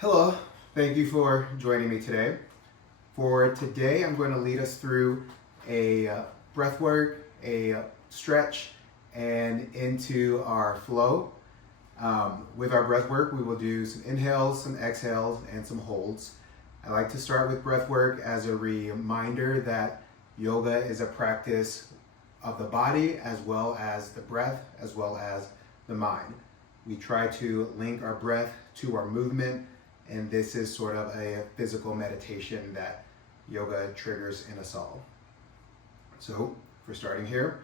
Hello, thank you for joining me today. For today, I'm going to lead us through a breath work, a stretch, and into our flow. With our breath work, we will do some inhales, some exhales, and some holds. I like to start with breath work as a reminder that yoga is a practice of the body as well as the breath, as well as the mind. We try to link our breath to our movement, and this is sort of a physical meditation that yoga triggers in us all. So, for starting here,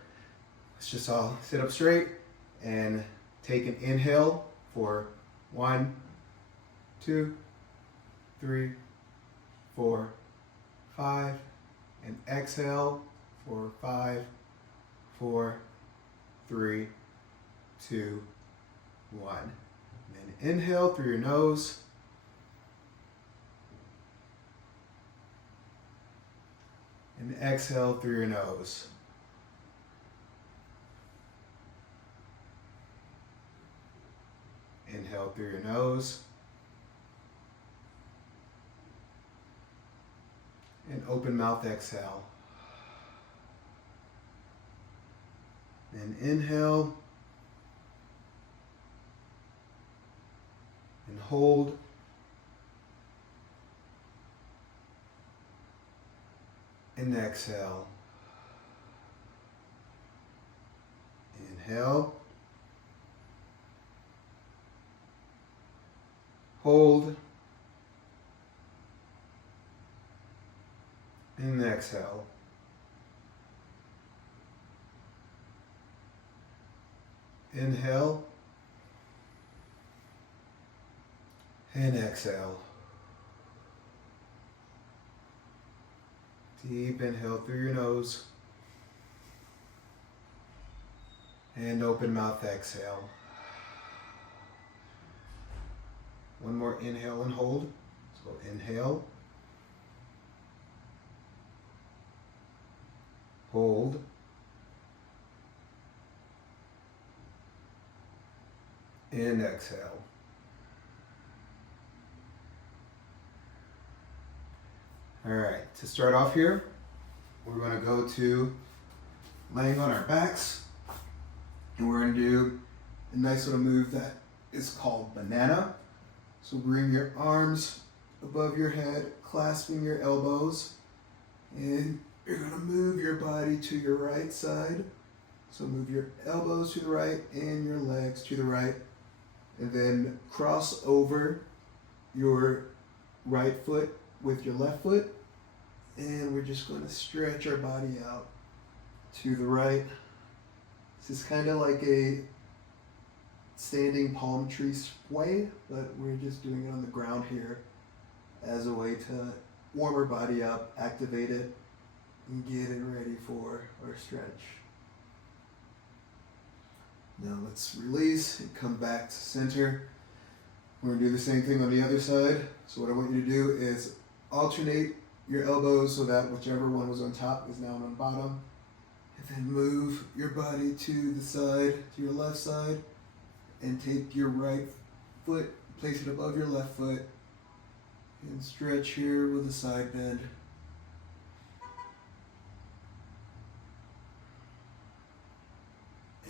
let's just all sit up straight and take an inhale for 1, 2, 3, 4, 5, and exhale for 5, 4, 3, 2, 1. And then inhale through your nose. And exhale through your nose. Inhale through your nose. And open mouth exhale. Then inhale. And hold. And exhale. Inhale. Hold. And exhale. Inhale. And exhale. Deep inhale through your nose. And open mouth exhale. One more inhale and hold. So inhale. Hold. And exhale. All right, to start off here, we're going to go to laying on our backs, and we're going to do a nice little move that is called banana. So bring your arms above your head, clasping your elbows, and you're going to move your body to your right side. So move your elbows to the right and your legs to the right, and then cross over your right foot with your left foot, and we're just going to stretch our body out to the right. This is kind of like a standing palm tree sway, but we're just doing it on the ground here as a way to warm our body up, activate it, and get it ready for our stretch. Now let's release and come back to center. We're going to do the same thing on the other side. So what I want you to do is alternate your elbows so that whichever one was on top is now on the bottom. And then move your body to the side, to your left side, and take your right foot, place it above your left foot, and stretch here with a side bend.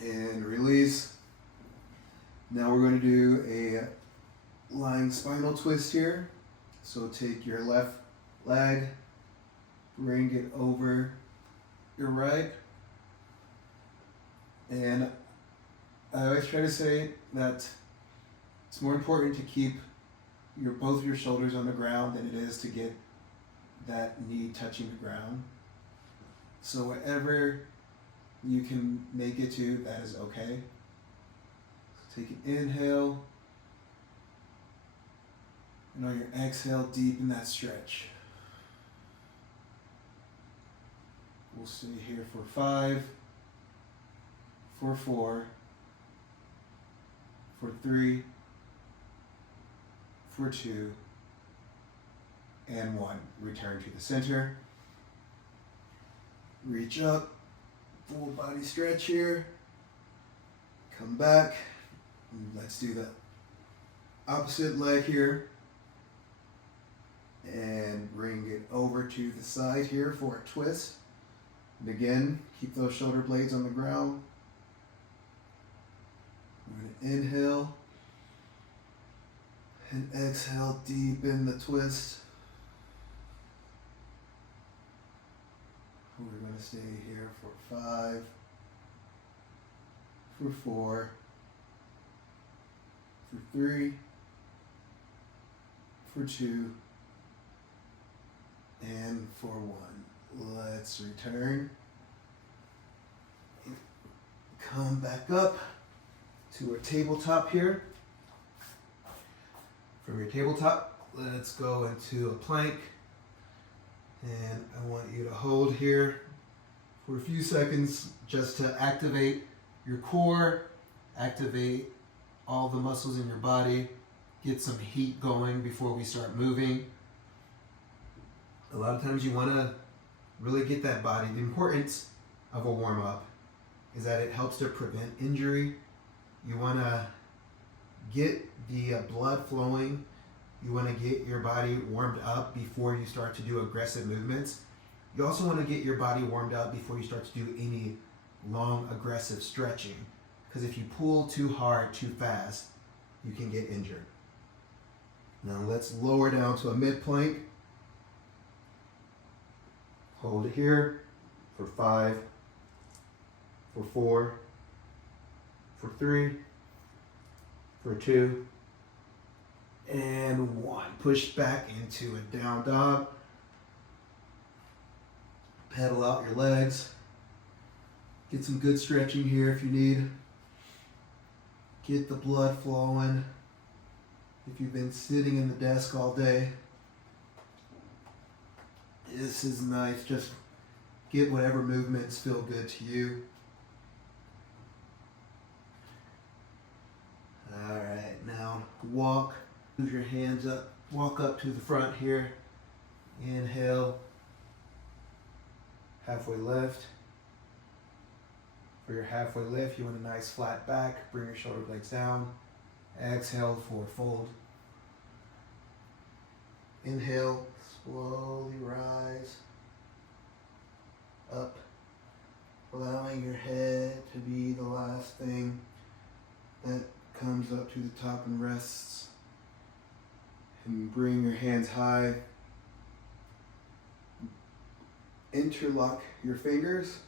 And release. Now we're going to do a lying spinal twist here. So take your left leg, bring it over your right. And I always try to say that it's more important to keep both your shoulders on the ground than it is to get that knee touching the ground. So whatever you can make it to, that is okay. So take an inhale, and on your exhale, deepen that stretch. We'll stay here for 5, for 4, for 3, for 2, and 1. Return to the center. Reach up, full body stretch here. Come back. Let's do the opposite leg here. And bring it over to the side here for a twist. And again, keep those shoulder blades on the ground. We're going to inhale and exhale deep in the twist. We're going to stay here for 5, for 4, for 3, for 2, and for 1. Let's return. Come back up to a tabletop here. From your tabletop, let's go into a plank. And I want you to hold here for a few seconds just to activate your core, activate all the muscles in your body, get some heat going before we start moving. A lot of times you want to really get that body. The importance of a warm-up is that it helps to prevent injury. You want to get the blood flowing. You want to get your body warmed up before you start to do aggressive movements. You also want to get your body warmed up before you start to do any long aggressive stretching. Because if you pull too hard, too fast, you can get injured. Now let's lower down to a mid-plank. Hold it here for 5, for 4, for 3, for 2, and 1. Push back into a down dog. Pedal out your legs. Get some good stretching here if you need. Get the blood flowing. If you've been sitting in the desk all day, this is nice. Just get whatever movements feel good to you. All right, now walk. Move your hands up. Walk up to the front here. Inhale. Halfway lift. For your halfway lift, you want a nice flat back. Bring your shoulder blades down. Exhale, forward fold. Inhale, slowly rise up, allowing your head to be the last thing that comes up to the top and rests. And bring your hands high. Interlock your fingers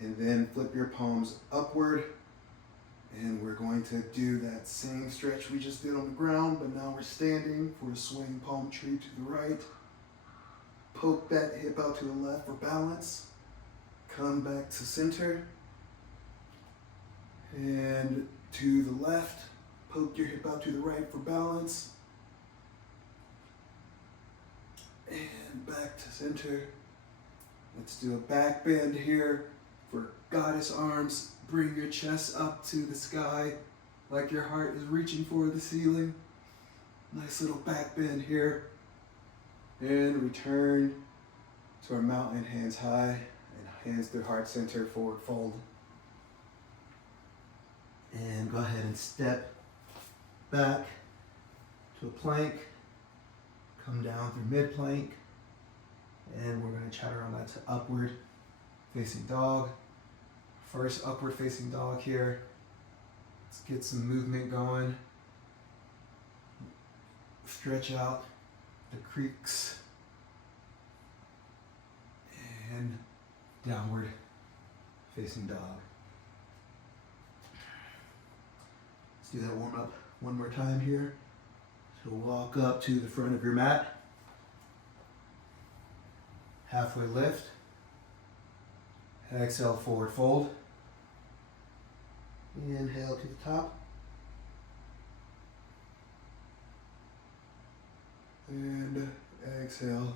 and then flip your palms upward. And we're going to do that same stretch we just did on the ground, but now we're standing for a swing palm tree to the right. Poke that hip out to the left for balance. Come back to center. And to the left. Poke your hip out to the right for balance. And back to center. Let's do a back bend here for goddess arms. Bring your chest up to the sky like your heart is reaching for the ceiling. Nice little back bend here. And return to our mountain, hands high and hands through heart center, forward fold. And go ahead and step back to a plank. Come down through mid plank. And we're going to chatter on that to upward facing dog. First upward facing dog here. Let's get some movement going. Stretch out the creaks. And downward facing dog. Let's do that warm up one more time here. So walk up to the front of your mat. Halfway lift. Exhale, forward fold. Inhale to the top. And exhale.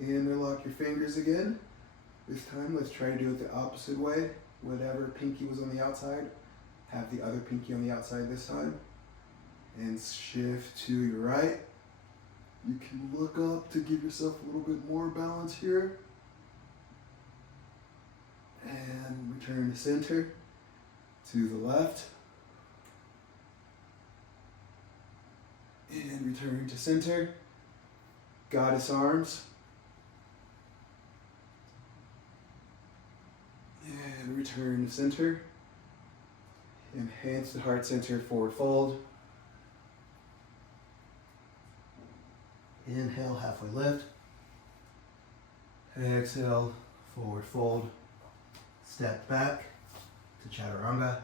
Interlock your fingers again. This time, let's try to do it the opposite way. Whatever pinky was on the outside, have the other pinky on the outside this time. And shift to your right. You can look up to give yourself a little bit more balance here. And return to center, to the left. And return to center. goddess arms. And return to center. And hands to heart center, forward fold. Inhale, halfway lift. Exhale, forward fold. Step back to chaturanga.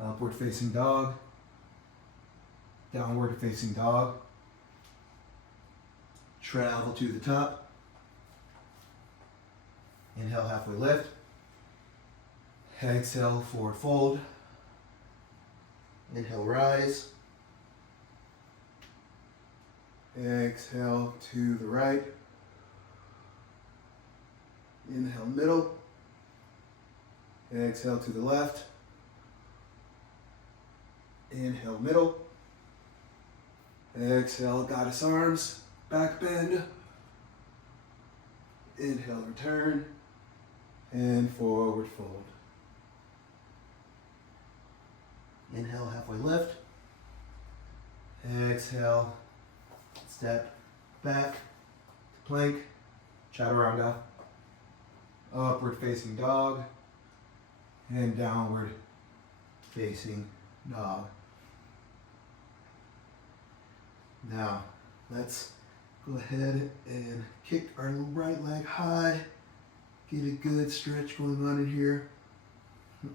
Upward facing dog. Downward facing dog. Travel to the top. Inhale, halfway lift. Exhale, forward fold. Inhale, rise. Exhale to the right. Inhale, middle. Exhale to the left. Inhale, middle. Exhale, goddess arms, back bend. Inhale, return. And forward fold. Inhale, halfway lift. Exhale, step back to plank, chaturanga, upward facing dog, and downward facing dog. Now, let's go ahead and kick our right leg high, get a good stretch going on in here,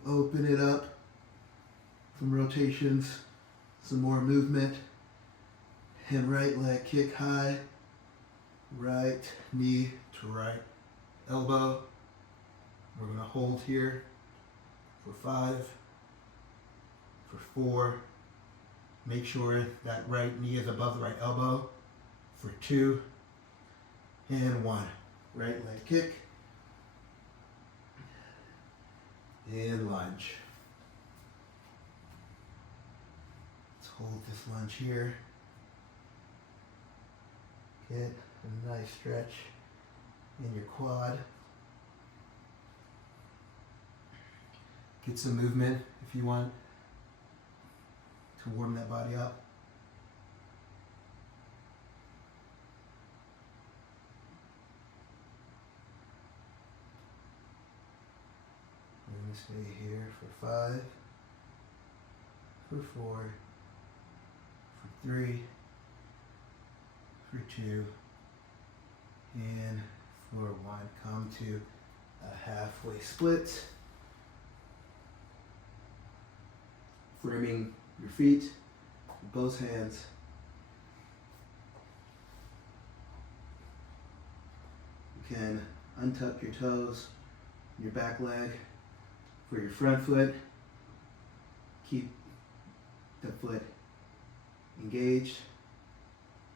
open it up, some rotations, some more movement, and right leg kick high, right knee to right elbow. We're going to hold here for 5, for 4, make sure that right knee is above the right elbow, for 2, and 1. Right leg kick, and lunge. Let's hold this lunge here. Get a nice stretch in your quad. Get some movement if you want to warm that body up. We're going to stay here for 5, for 4, for 3, for 2, and for 1. Come to a halfway split. Framing your feet with both hands. You can untuck your toes, your back leg for your front foot. Keep the foot engaged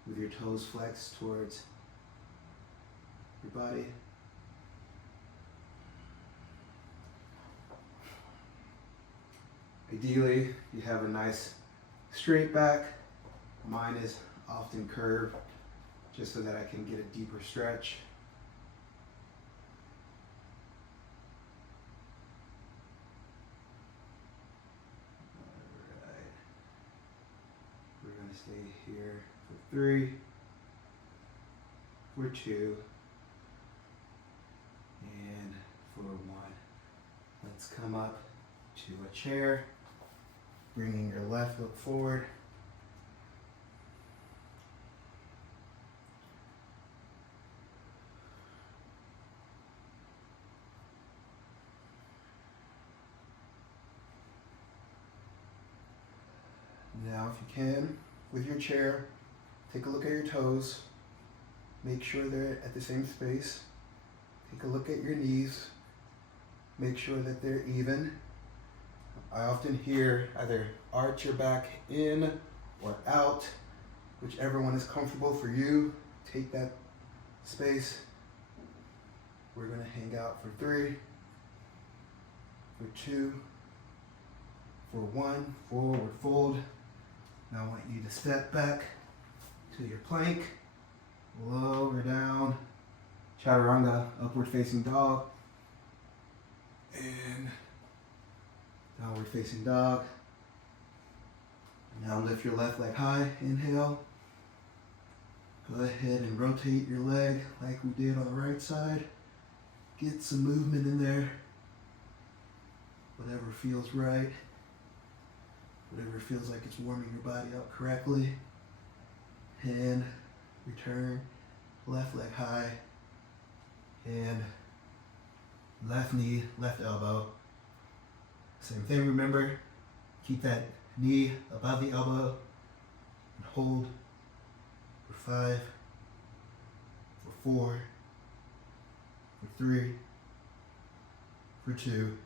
with your toes flexed towards your body. Ideally, you have a nice straight back. Mine is often curved, just so that I can get a deeper stretch. All right. We're going to stay here for 3, for 2, and for 1. Let's come up to a chair. Bringing your left foot forward. Now, if you can, with your chair, take a look at your toes. Make sure they're at the same space. Take a look at your knees. Make sure that they're even. I often hear either arch your back in or out, whichever one is comfortable for you. Take that space. We're going to hang out for 3, for 2, for 1, forward fold. Now I want you to step back to your plank, lower down, chaturanga, upward facing dog, and downward facing dog. Now lift your left leg high, inhale. Go ahead and rotate your leg like we did on the right side. Get some movement in there. Whatever feels right. Whatever feels like it's warming your body up correctly. And return. Left leg high. And left knee, left elbow. Same thing, remember. Keep that knee above the elbow. And hold. For 5, for 4, for 3, for 2,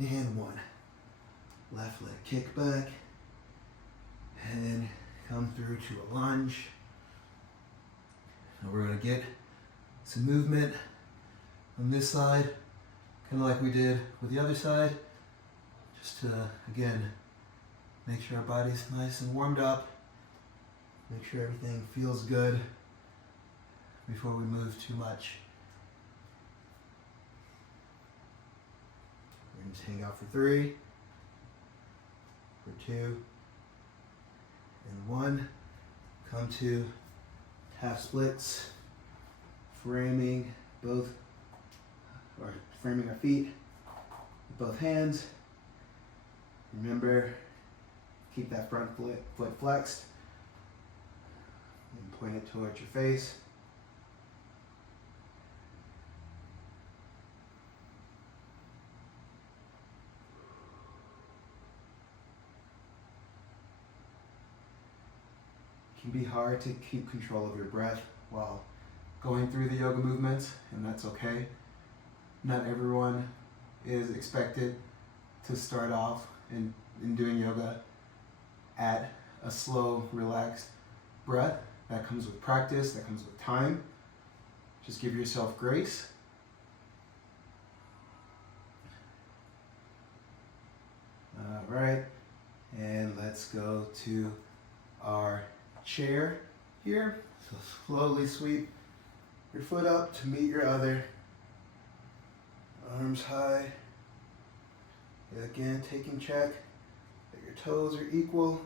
and 1. Left leg kick back, and come through to a lunge. Now we're going to get some movement on this side, kind of like we did with the other side, just to, again, make sure our body's nice and warmed up. Make sure everything feels good before we move too much. We're going to just hang out for 3, for 2, and 1. Come to half splits, framing our feet with both hands. Remember, keep that front foot flexed. And point it towards your face. It can be hard to keep control of your breath while going through the yoga movements, and that's okay. Not everyone is expected to start off in doing yoga at a slow, relaxed breath. That comes with practice, that comes with time. Just give yourself grace. All right, and let's go to our chair here. So slowly sweep your foot up to meet your other. Arms high. Again, taking check that your toes are equal,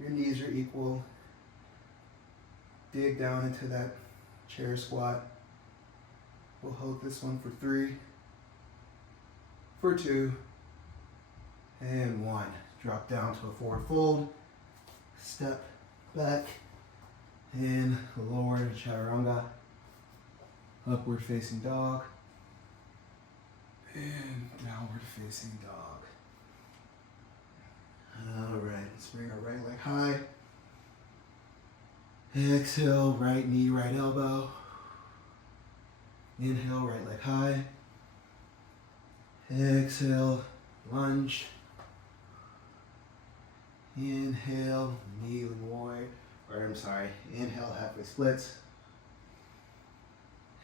your knees are equal. Dig down into that chair squat. We'll hold this one for 3, for 2, and 1. Drop down to a forward fold. Step back and lower to chaturanga. Upward facing dog. And downward facing dog. All right, let's bring our right leg high. Exhale, right knee, right elbow. Inhale, right leg high. Exhale, lunge. Inhale, kneeling warrior. Inhale, halfway splits.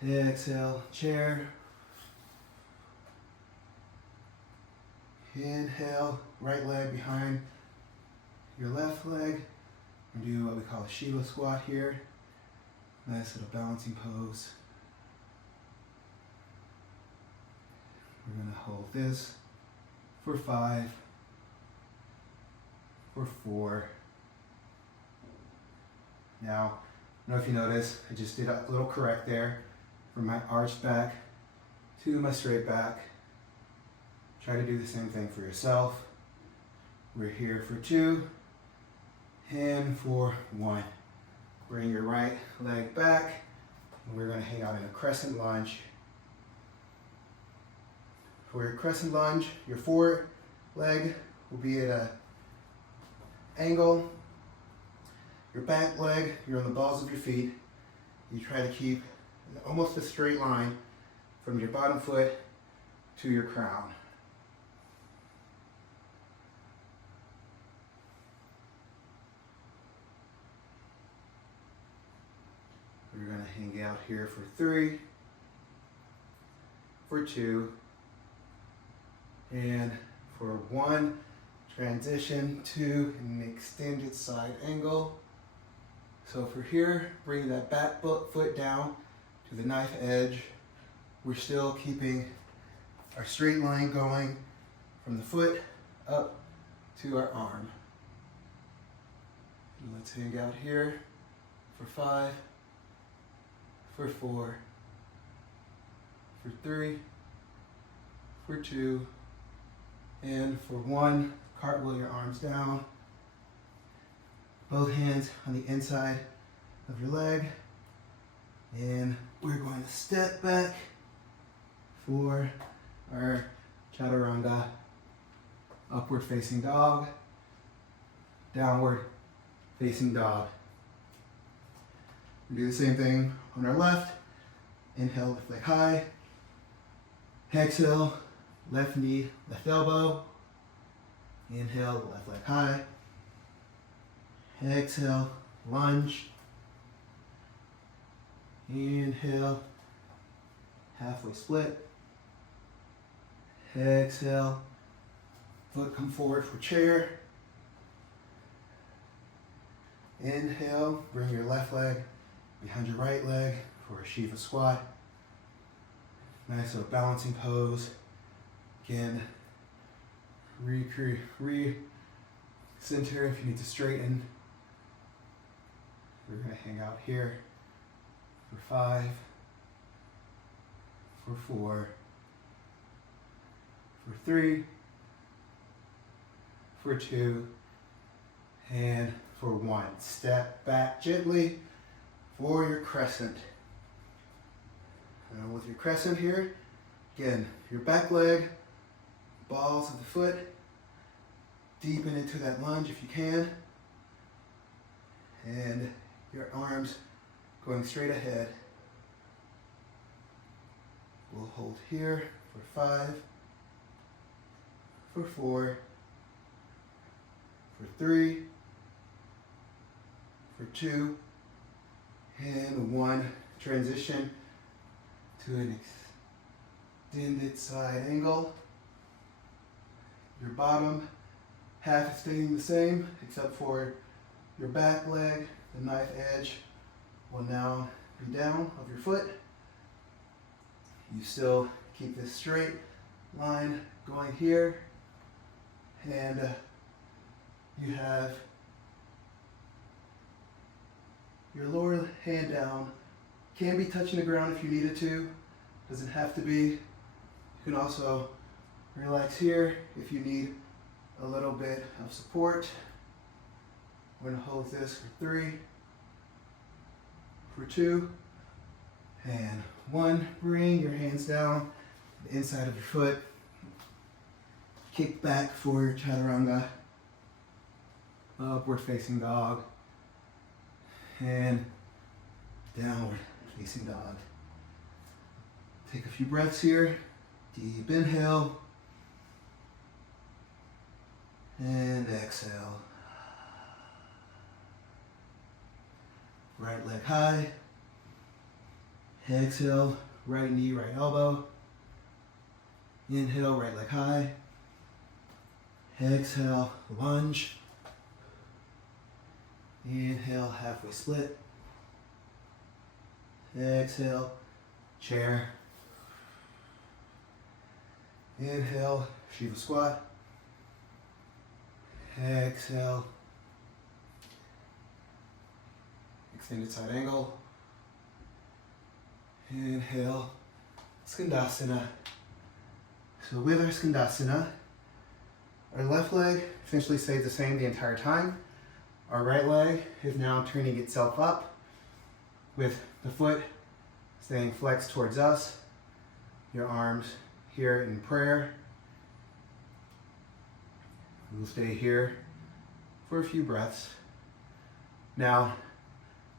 Exhale, chair. Inhale, right leg behind your left leg. We do what we call a Shiva squat here. Nice little balancing pose. We're going to hold this for 5, for 4. Now, I don't know if you noticed, I just did a little correct there from my arched back to my straight back. Try to do the same thing for yourself. We're here for 2 and for 1. Bring your right leg back, and we're going to hang out in a crescent lunge. For your crescent lunge, your forward leg will be at an angle. Your back leg, you're on the balls of your feet. You try to keep almost a straight line from your bottom foot to your crown. We're going to hang out here for 3, for 2, and for 1. Transition to an extended side angle. So for here, bring that back foot down to the knife edge. We're still keeping our straight line going from the foot up to our arm. And let's hang out here for 5, for 4, for 3, for 2, and for 1. Cartwheel your arms down. Both hands on the inside of your leg. And we're going to step back for our chaturanga. Upward facing dog. Downward facing dog. We do the same thing on our left. Inhale, left leg high. Exhale, left knee, left elbow. Inhale, left leg high. Exhale, lunge. Inhale, halfway split. Exhale, foot come forward for chair. Inhale, bring your left leg behind your right leg for a Shiva squat. Nice little balancing pose. Again, center if you need to straighten. We're going to hang out here for 5, for 4, for 3, for 2, and for 1. Step back gently for your crescent. And with your crescent here, again, your back leg, balls of the foot, deepen into that lunge if you can, and your arms going straight ahead. We'll hold here for 5, for 4, for 3, for 2, and 1. Transition to an extended side angle. Your bottom half is staying the same, except for your back leg, the knife edge will now be down of your foot. You still keep this straight line going here, and you have your lower hand down. Can be touching the ground if you needed to. Doesn't have to be. You can also relax here if you need a little bit of support. We're going to hold this for 3, for 2, and 1. Bring your hands down the inside of your foot. Kick back for your chaturanga. Upward facing dog. And downward facing dog. Take a few breaths here. Deep inhale. And exhale. Right leg high. Exhale, right knee, right elbow. Inhale, right leg high. Exhale, lunge. Inhale, halfway split. Exhale, chair. Inhale, Shiva squat. Exhale, extended side angle. Inhale, Skandasana. So with our Skandasana, our left leg essentially stays the same the entire time. Our right leg is now turning itself up with the foot staying flexed towards us. Your arms here in prayer. We'll stay here for a few breaths. Now,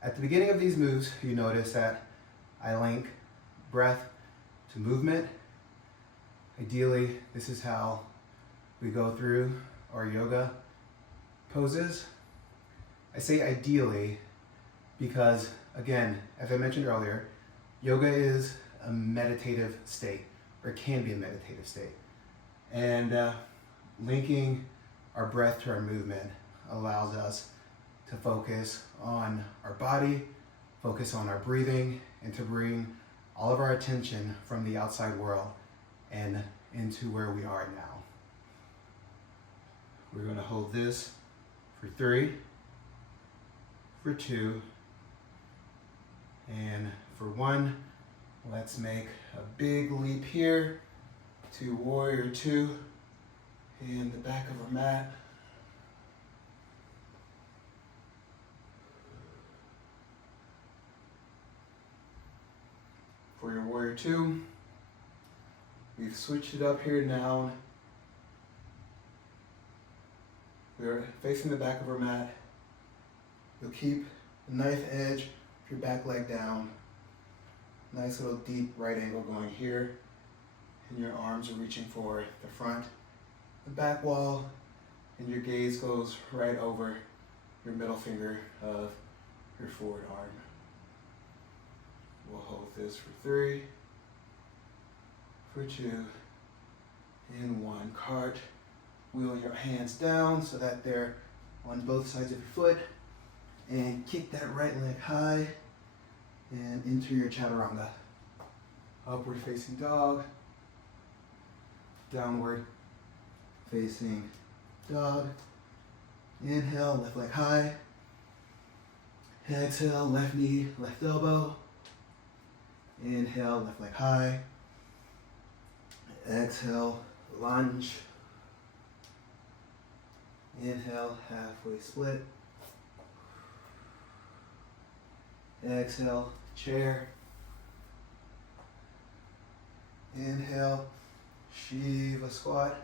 at the beginning of these moves, you notice that I link breath to movement. Ideally, this is how we go through our yoga poses. I say ideally because, again, as I mentioned earlier, yoga is a meditative state, or can be a meditative state. And linking our breath to our movement allows us to focus on our body, focus on our breathing, and to bring all of our attention from the outside world and into where we are now. We're going to hold this for 3, for 2, And for one, let's make a big leap here to warrior two in the back of our mat. For your warrior two, we've switched it up here now. We're facing the back of our mat. You'll keep the knife edge of your back leg down. Nice little deep right angle going here. And your arms are reaching for the front, the back wall, and your gaze goes right over your middle finger of your forward arm. We'll hold this for 3, for 2, and 1. Cart. Wheel your hands down so that they're on both sides of your foot. And kick that right leg high and into your chaturanga. Upward facing dog. Downward facing dog. Inhale, left leg high. Exhale, left knee, left elbow. Inhale, left leg high. Exhale, lunge. Inhale, halfway split. Exhale, chair. Inhale, Shiva squat.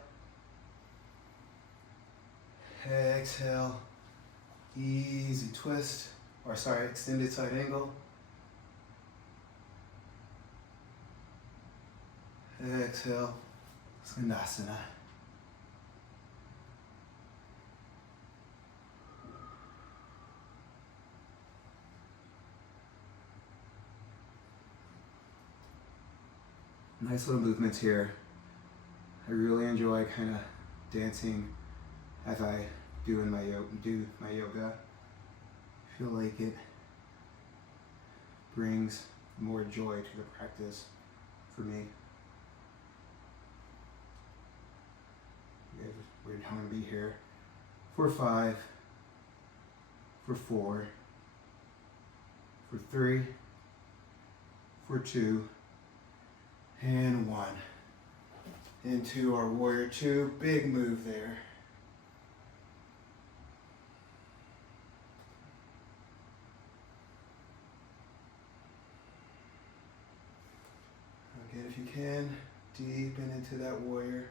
Exhale, easy twist, extended side angle. Exhale, Skandasana. Nice little movements here. I really enjoy kind of dancing as I do my yoga. I feel like it brings more joy to the practice for me. We're going to be here for 5, for 4, for 3, for 2, and 1. Into our warrior two. Big move there. Again, if you can, deepen into that warrior.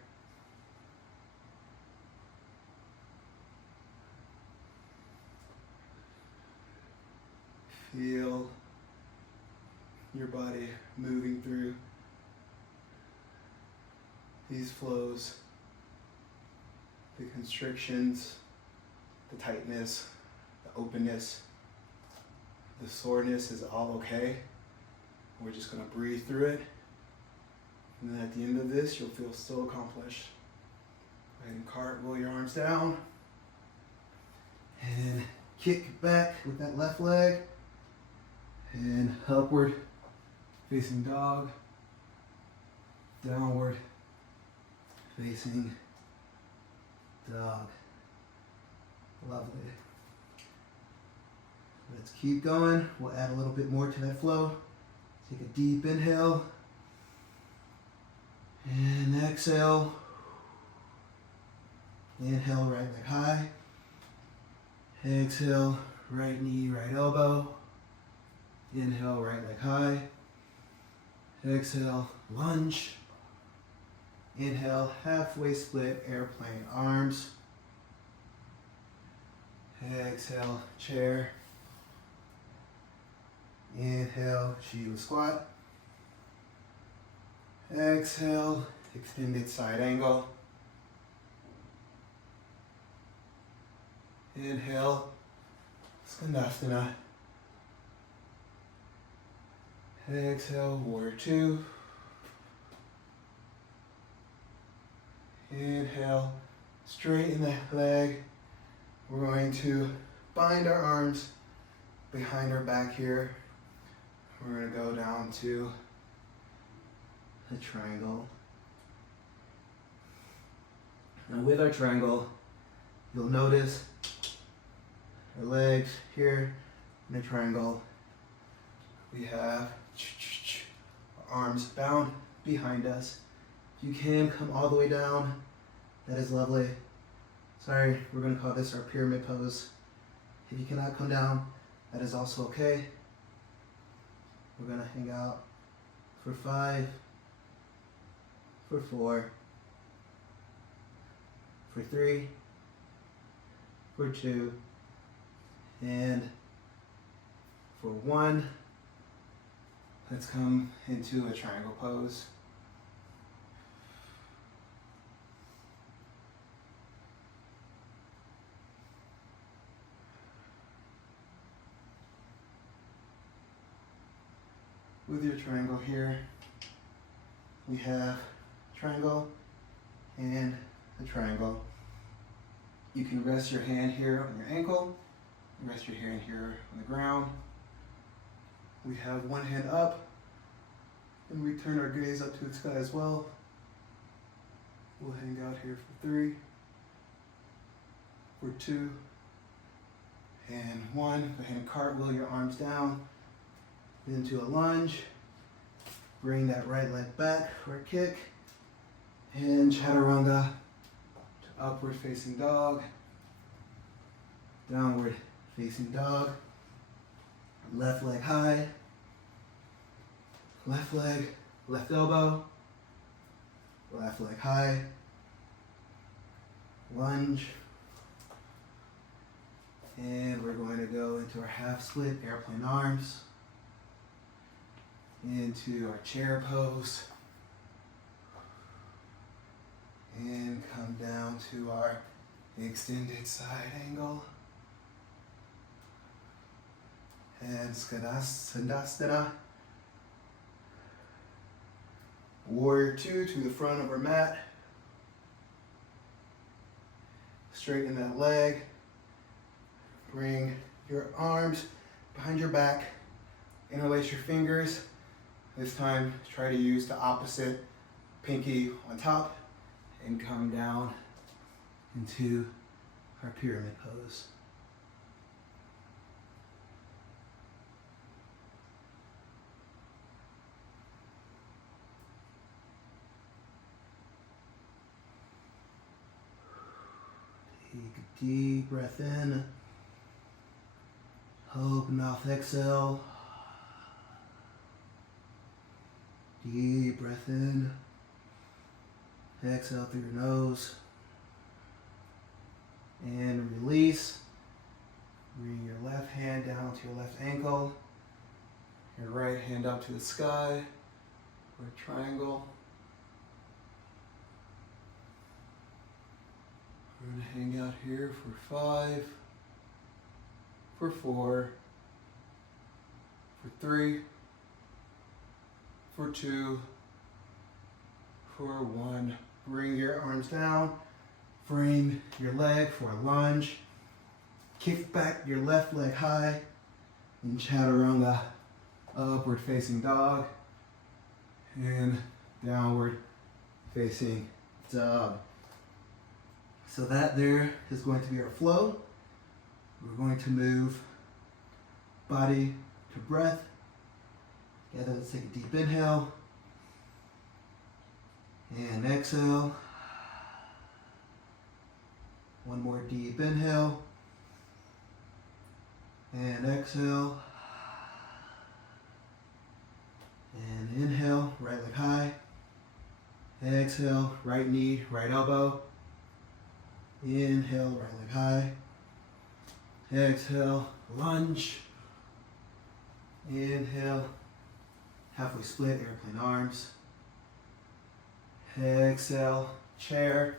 Feel your body moving through these flows, the constrictions, the tightness, the openness, the soreness is all okay. We're just going to breathe through it. And then at the end of this, you'll feel so accomplished. Go ahead and cartwheel your arms down. And kick back with that left leg. And upward facing dog. Downward facing dog. Lovely. Let's keep going. We'll add a little bit more to that flow. Take a deep inhale. And exhale. Inhale, right leg high. Exhale, right knee, right elbow. Inhale, right leg high. Exhale, lunge. Inhale, halfway split, airplane arms. Exhale, chair. Inhale, Shiva squat. Exhale, extended side angle. Inhale, Skandasana. Exhale, warrior two. Inhale, straighten the leg. We're going to bind our arms behind our back here. We're going to go down to a triangle. And with our triangle, you'll notice our legs here in a triangle. We have our arms bound behind us. If you can come all the way down, that is lovely. Sorry, we're going to call this our pyramid pose. If you cannot come down, that is also okay. We're going to hang out for 5, for 4, for 3, for 2, and for 1. Let's come into a triangle pose. With your triangle here, we have triangle and a triangle. You can rest your hand here on your ankle, rest your hand here on the ground. We have one hand up, and we turn our gaze up to the sky as well. We'll hang out here for 3, for 2, and 1. Go ahead and cartwheel your arms down into a lunge. Bring that right leg back for a kick. And chaturanga to upward facing dog. Downward facing dog. Left leg high. Left leg, left elbow. Left leg high. Lunge. And we're going to go into our half split airplane arms. Into our chair pose. And come down to our extended side angle. And Sandasana. Warrior 2 to the front of our mat. Straighten that leg. Bring your arms behind your back. Interlace your fingers. This time, try to use the opposite pinky on top and come down into our pyramid pose. Take a deep breath in. Open mouth, exhale. Deep breath in. Exhale through your nose. And release. Bring your left hand down to your left ankle. Your right hand up to the sky for a triangle. We're going to hang out here for 5, for 4, for 3, for 2, for 1. Bring your arms down. Frame your leg for a lunge. Kick back your left leg high in chaturanga, upward facing dog, and downward facing dog. So that there is going to be our flow. We're going to move body to breath. Together, let's take a deep inhale and exhale. One more deep inhale and exhale. And inhale, right leg high. Exhale, right knee, right elbow. Inhale, right leg high. Exhale, lunge. Inhale, halfway split, airplane arms. Exhale, chair.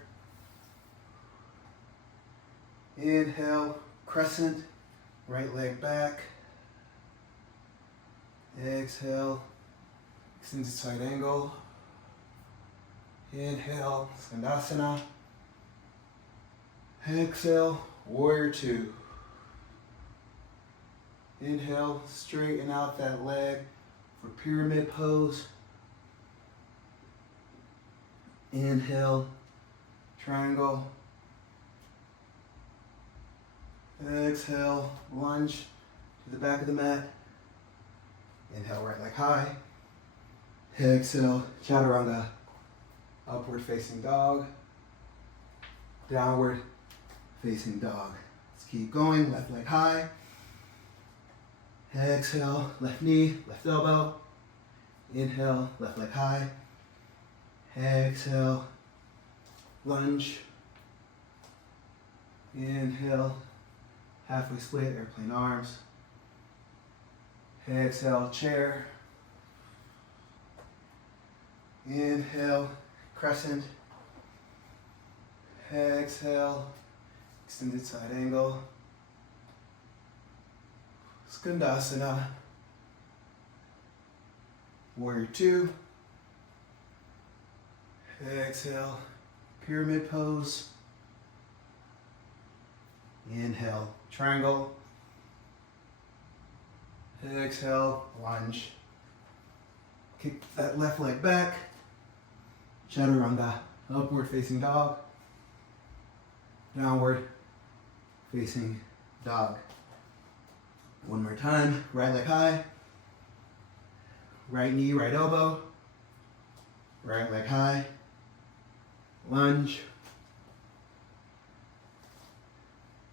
Inhale, crescent, right leg back. Exhale, extended side angle. Inhale, Skandasana. Exhale, warrior 2. Inhale, straighten out that leg for pyramid pose. Inhale, triangle. Exhale, lunge to the back of the mat. Inhale, right leg high. Exhale, chaturanga. Upward facing dog. Downward facing dog. Let's keep going. Left leg high. Exhale, left knee, left elbow. Inhale, left leg high. Exhale, lunge. Inhale, halfway split, airplane arms. Exhale, chair. Inhale, crescent. Exhale, extended side angle. Skandasana. Warrior 2. Exhale, pyramid pose. Inhale, triangle. Exhale, lunge. Kick that left leg back. Chaturanga, upward facing dog. Downward facing dog. One more time, right leg high. Right knee, right elbow. Right leg high. Lunge.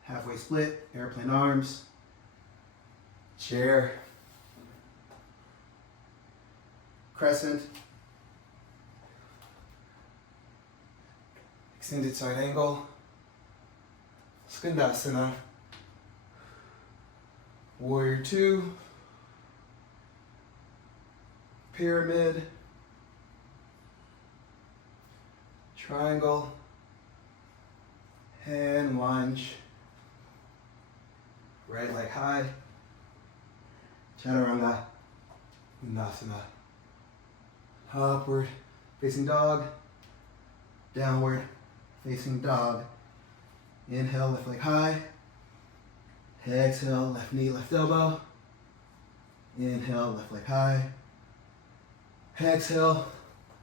Halfway split, airplane arms. Chair. Crescent. Extended side angle. Skandasana. Warrior 2. Pyramid. Triangle. And lunge. Right leg high. Chaturanga. Skandasana. Upward facing dog. Downward facing dog. Inhale, left leg high. Exhale, left knee, left elbow. Inhale, left leg high. Exhale,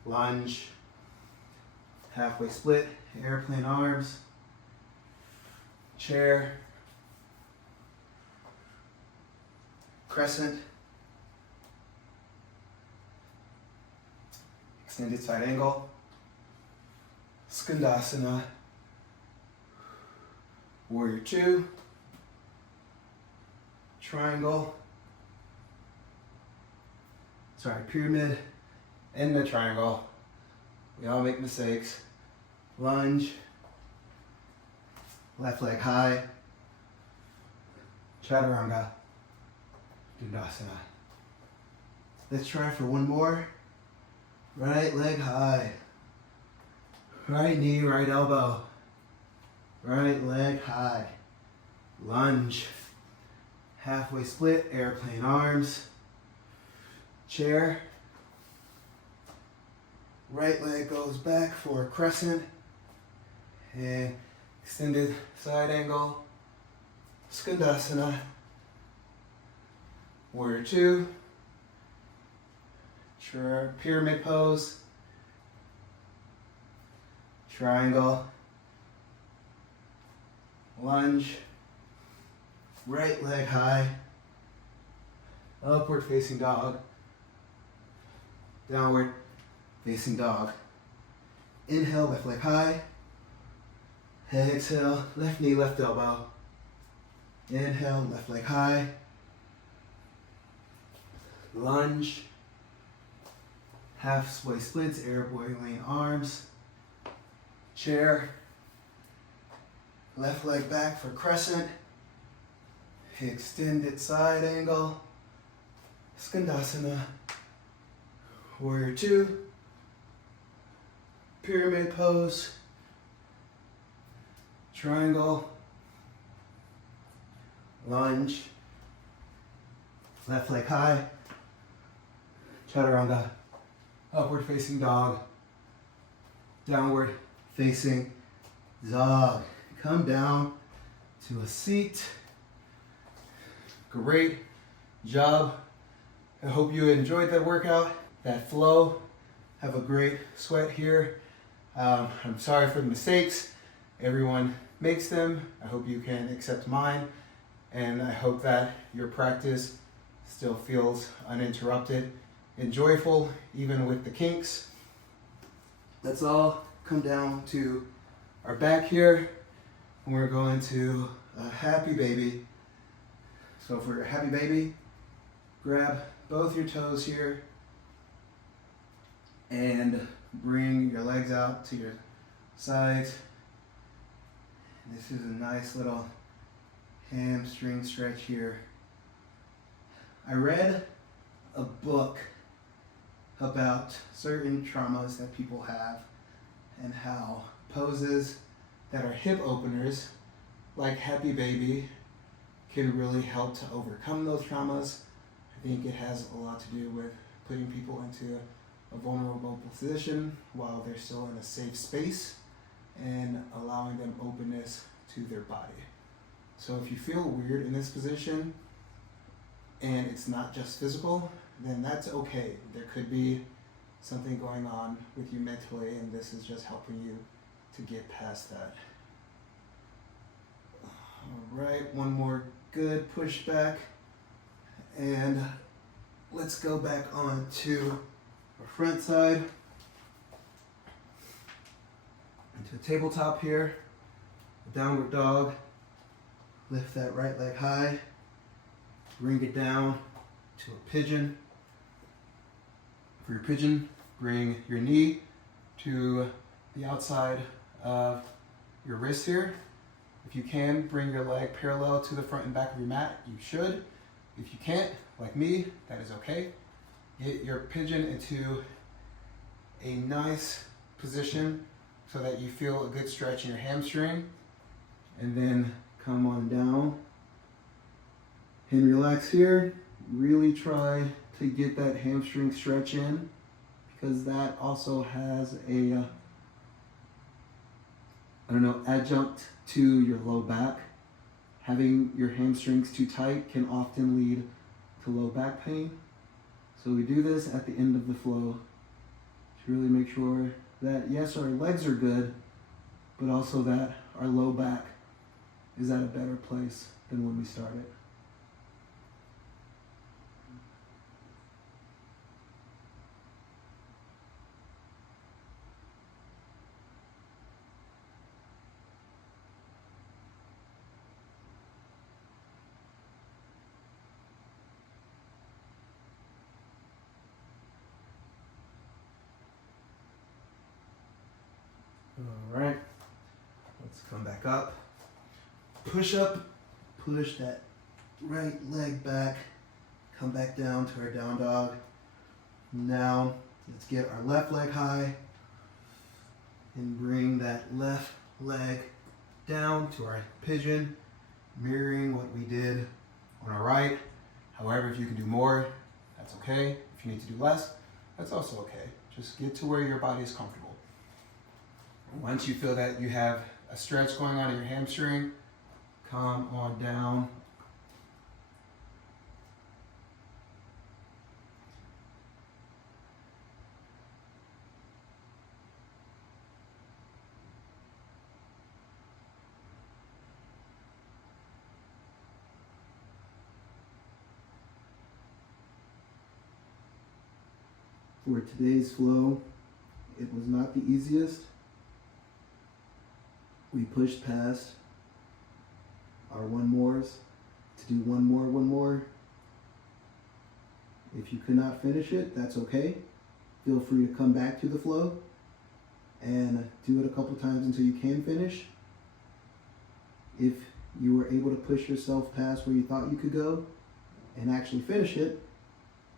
lunge. Halfway split, airplane arms. Chair. Crescent. Extended side angle. Skandasana. Warrior 2. Triangle. Pyramid. And the triangle. We all make mistakes. Lunge. Left leg high. Chaturanga. Dandasana. Let's try for one more. Right leg high. Right knee, right elbow. Right leg high. Lunge. Halfway split, airplane arms. Chair. Right leg goes back for a crescent. And extended side angle. Skandasana. Warrior 2. Pyramid pose. Triangle. Lunge. Right leg high. Upward facing dog. Downward facing dog. Inhale, left leg high. Exhale, left knee, left elbow. Inhale, left leg high. Lunge. Halfway splits, air boiling arms. Chair. Left leg back for crescent. Extended side angle. Skandasana. Warrior 2. Pyramid pose. Triangle. Lunge. Left leg high. Chaturanga. Upward facing dog. Downward facing dog. Come down to a seat. Great job. I hope you enjoyed that workout, that flow. Have a great sweat here. I'm sorry for the mistakes. Everyone makes them. I hope you can accept mine. And I hope that your practice still feels uninterrupted and joyful, even with the kinks. Let's all come down to our back here, and we're going to a happy baby. So for a happy baby, grab both your toes here and bring your legs out to your sides. And this is a nice little hamstring stretch here. I read a book about certain traumas that people have and how poses that are hip openers, like happy baby, can really help to overcome those traumas. I think it has a lot to do with putting people into a vulnerable position while they're still in a safe space and allowing them openness to their body. So if you feel weird in this position and it's not just physical, then that's okay. There could be something going on with you mentally, and this is just helping you to get past that. All right, one more good push back, and let's go back on to our front side, into a tabletop here, a downward dog. Lift that right leg high, bring it down to a pigeon. For your pigeon, bring your knee to the outside of your wrist here. If you can, bring your leg parallel to the front and back of your mat, you should. If you can't, like me, that is okay. Get your pigeon into a nice position so that you feel a good stretch in your hamstring, and then come on down and relax here. Really try to get that hamstring stretch in, because that also has a adjunct to your low back. Having your hamstrings too tight can often lead to low back pain. So we do this at the end of the flow to really make sure that, yes, our legs are good, but also that our low back is at a better place than when we started. All right, let's come back up. Push up, push that right leg back, come back down to our down dog. Now, let's get our left leg high and bring that left leg down to our pigeon, mirroring what we did on our right. However, if you can do more, that's okay. If you need to do less, that's also okay. Just get to where your body is comfortable. Once you feel that you have a stretch going on in your hamstring, come on down. For today's flow, it was not the easiest. We pushed past our one mores to do one more. If you could not finish it, that's okay. Feel free to come back to the flow and do it a couple times until you can finish. If you were able to push yourself past where you thought you could go and actually finish it,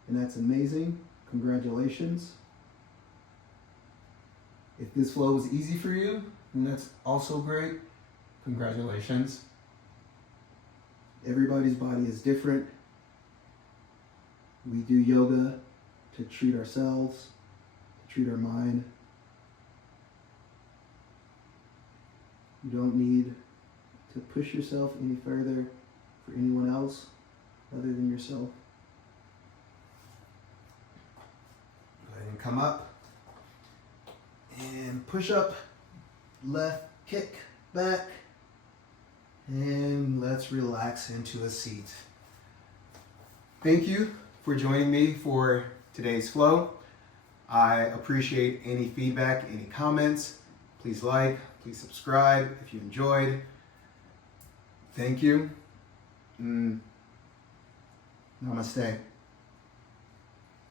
and that's amazing. Congratulations. If this flow was easy for you, and that's also great. Congratulations. Everybody's body is different. We do yoga to treat ourselves, to treat our mind. You don't need to push yourself any further for anyone else other than yourself. Go ahead and come up and push up. Left kick back, and let's relax into a seat. Thank you for joining me for today's flow. I appreciate any feedback, any comments. Please like, please subscribe if you enjoyed. Thank you. Namaste.